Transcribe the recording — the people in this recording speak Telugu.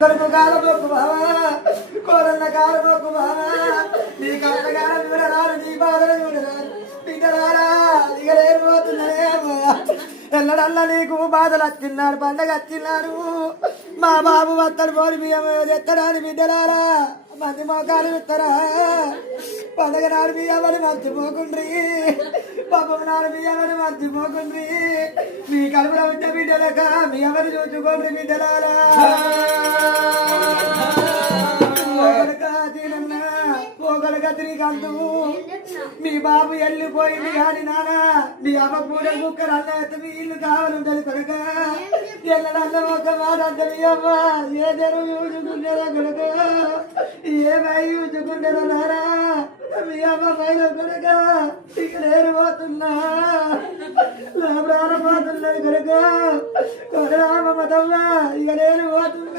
కొడుకు కాలపోకు బావా కోరన్న కాలపోకు బావా నీ కష్టకాలం చూడరారు నీ బాధలు చూడరారు బిడ్డరారా ఇక లేకపోతున్నానే ఎల్లడల్లా నీకు బాధలు వచ్చిన్నారు పండగ వచ్చిన్నారు మా బాబు వత్తడు పోలి బియ్యం ఎత్తడాని బిడ్డరారా మంది మోకాలు ఇస్తారా పండగ నాడు బియ్యమని మర్చిపోకుండ్రి పాపం నాడు బియ్యమని మర్చిపోకుండ్రి మీ కడుపులో ఉంటే బిడ్డలక మీ ఎవరు చూసుకోండి బిడ్డలారా శ్రీకాంతు మీ బాబు వెళ్ళిపోయింది కానీ నాన్న నీ అమ్మ పూర కుక్కలు అన్న మీ ఇల్లు కావాలంటది కొడుక ఎల్లడన్న ఒక మాట అంటే మీ అమ్మ ఏ తెరువు చూసుకుంటేదా కొడుక ఏమై చూసుకుంటేదా నారా మీ అమ్మ పైన కొడుక ఇక నేను పోతున్నా నా ప్రాణం పోతున్నది కొడుక కొడరామ మతమ్మ ఇక నేను పోతున్నా